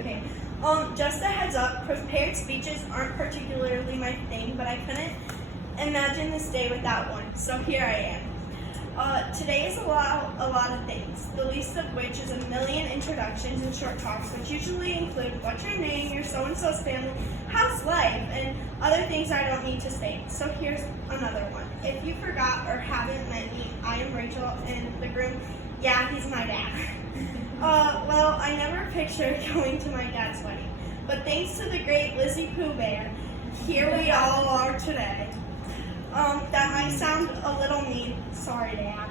Okay. Just a heads up, prepared speeches aren't particularly my thing, but I couldn't imagine this day without one, so here I am. Today is a lot of things, the least of which is a million introductions and short talks, which usually include what's your name, your so-and-so's family, how's life, and other things I don't need to say. So here's another one. If you forgot or haven't met me, I am Rachel, and the groom, yeah, he's my dad. Well, I never pictured going to my dad's wedding, but thanks to the great Lizzie Pooh Bear, here we all are today. That might sound a little mean, sorry Dad,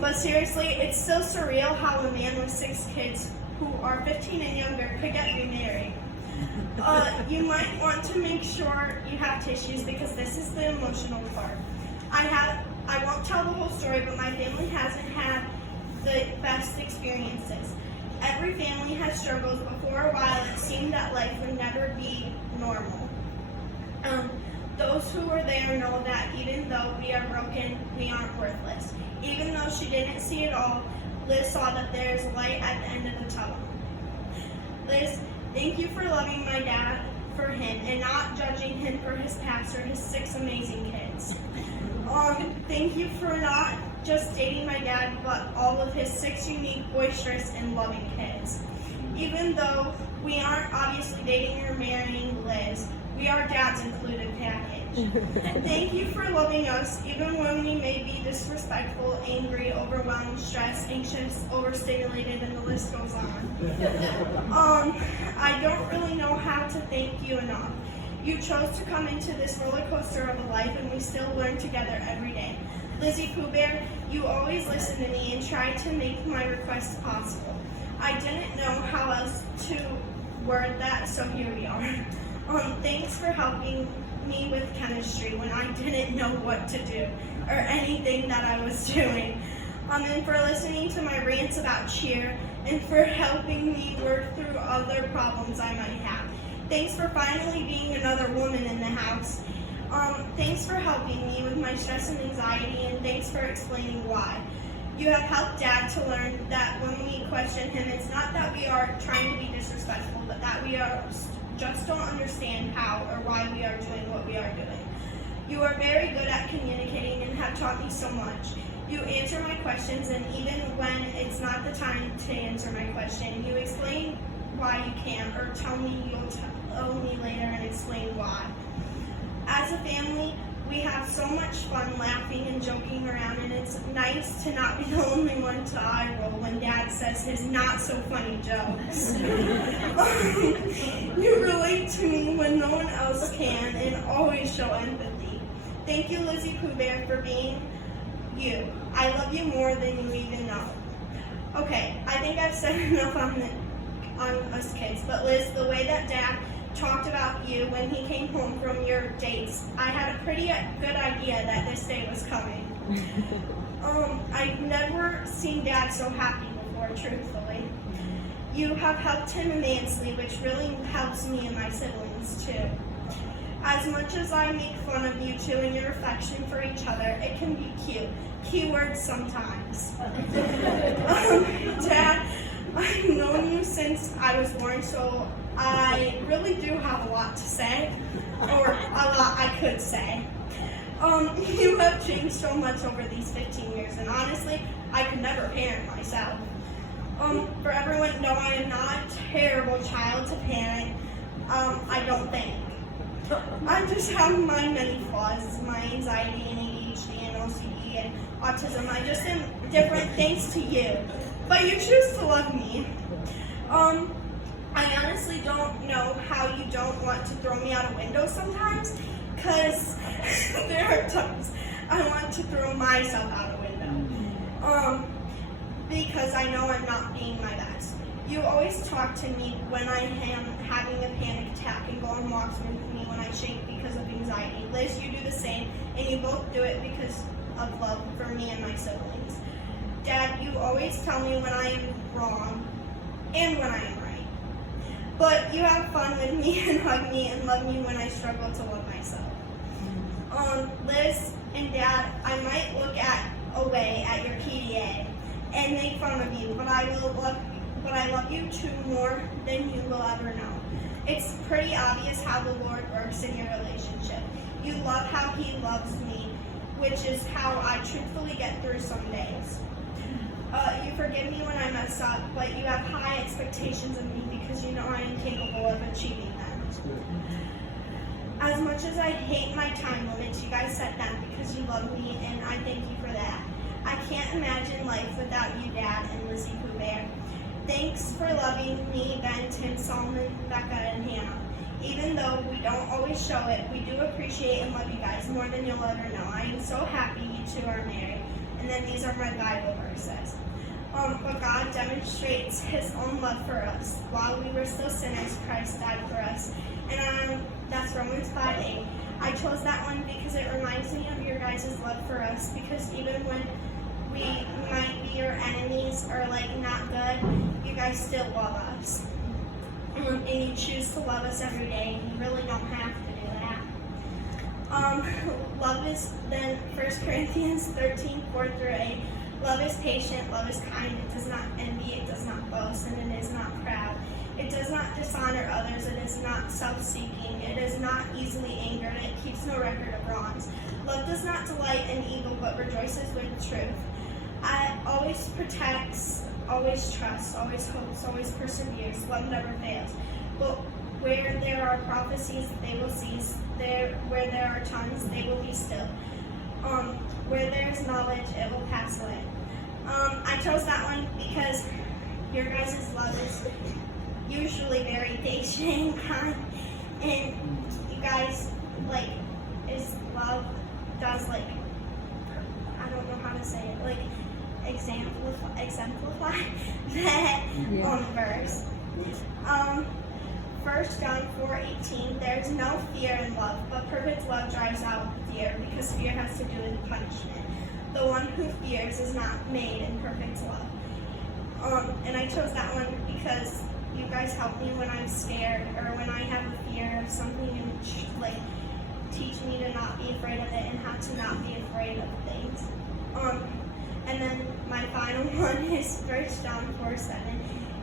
but seriously, it's so surreal how a man with 6 kids who are 15 and younger could get remarried. You might want to make sure you have tissues because this is the emotional part. I won't tell the whole story, but my family hasn't had the best experiences. Every family has struggles, but for a while it seemed that life would never be normal. Those who were there know that even though we are broken, we aren't worthless. Even though she didn't see it all, Liz saw that there's light at the end of the tunnel. Liz, thank you for loving my dad for him and not judging him for his past or his 6 amazing kids. Thank you for not just dating my dad, but all of his 6 unique, boisterous, and loving kids. Even though we aren't obviously dating or marrying Liz, we are Dad's included package. Thank you for loving us, even when we may be disrespectful, angry, overwhelmed, stressed, anxious, overstimulated, and the list goes on. I don't really know how to thank you enough. You chose to come into this roller coaster of a life, and we still learn together every day. Lizzie Pooh Bear, you always listen to me and try to make my requests possible. I didn't know how else to word that, so here we are. Thanks for helping me with chemistry when I didn't know what to do or anything that I was doing. And for listening to my rants about cheer and for helping me work through other problems I might have. Thanks for finally being another woman in the house. Thanks for helping me with my stress and anxiety, and thanks for explaining why. You have helped Dad to learn that when we question him, it's not that we are trying to be disrespectful, but that we just don't understand how or why we are doing what we are doing. You are very good at communicating and have taught me so much. You answer my questions, and even when it's not the time to answer my question, you explain why you can't, or tell me you'll tell me later and explain why. As a family, we have so much fun laughing and joking around, and it's nice to not be the only one to eye roll when Dad says his not so funny jokes. You relate to me when no one else can and always show empathy. Thank you, Lizzie Pooh Bear, for being you. I love you more than you even know. Okay, I think I've said enough on us kids, but Liz, the way that Dad talked about you when he came home from your dates, I had a pretty good idea that this day was coming. I've never seen Dad so happy before, truthfully. You have helped him immensely, which really helps me and my siblings too. As much as I make fun of you two and your affection for each other, it can be cute. Keywords sometimes. Dad, I've known you since I was born, so I really do have a lot to say, or a lot I could say. You have changed so much over these 15 years, and honestly, I could never parent myself. For everyone, no, I am not a terrible child to parent, I don't think. I just have my many flaws, my anxiety and ADHD and OCD and autism. I just am different thanks to you, but you choose to love me. I honestly don't know how you don't want to throw me out a window sometimes, because there are times I want to throw myself out a window, because I know I'm not being my best. You always talk to me when I am having a panic attack and go on walks with me when I shake because of anxiety. Liz, you do the same, and you both do it because of love for me and my siblings. Dad, you always tell me when I am wrong and when I am right. But you have fun with me and hug me and love me when I struggle to love myself. Liz and Dad, I might look away at your PDA and make fun of you, but I will love but I love you too more than you will ever know. It's pretty obvious how the Lord works in your relationship. You love how He loves me, which is how I truthfully get through some days. You forgive me when I mess up, but you have high expectations of me because you know I am capable of achieving them. That's good. As much as I hate my time limits, you guys set them because you love me, and I thank you for that. I can't imagine life without you, Dad, and Lizzie Pooh Bear. Thanks for loving me, Ben, Tim, Solomon, Becca, and Hannah. Even though we don't always show it, we do appreciate and love you guys more than you'll ever know. I am so happy you two are married. And then these are my Bible verses. But God demonstrates His own love for us. While we were still sinners, Christ died for us. And that's Romans 5:8. I chose that one because it reminds me of your guys' love for us. Because even when we might be your enemies or like not good, you guys still love us. And you choose to love us every day. And you really don't have to do that. Love is then 1 Corinthians 13:4-8. Love is patient, love is kind, it does not envy, it does not boast, and it is not proud. It does not dishonor others, it is not self-seeking, it is not easily angered, it keeps no record of wrongs. Love does not delight in evil, but rejoices with truth. It always protects, always trusts, always hopes, always perseveres. Love never fails. But where there are prophecies, they will cease. Where there are tongues, they will be still. Where there is knowledge, it will pass away. I chose that one because your guys' love is usually very patient and kind, and you guys is love does I don't know how to say it, exemplify that verse. 1 John 4:18, there is no fear in love, but perfect love drives out fear, because fear has to do with punishment. The one who fears is not made in perfect love. And I chose that one because you guys help me when I'm scared or when I have a fear of something, and teach me to not be afraid of it and how to not be afraid of things. And then my final one is 1 John 4:7.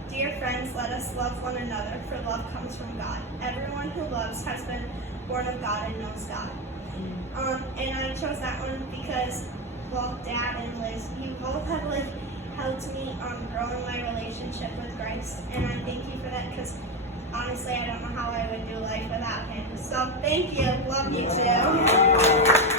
Dear friends, let us love one another, for love comes from God. Everyone who loves has been born of God and knows God. And I chose that one because, well, Dad and Liz, you both have helped me grow in my relationship with Christ, and I thank you for that because honestly, I don't know how I would do life without Him. So thank you. Love you too.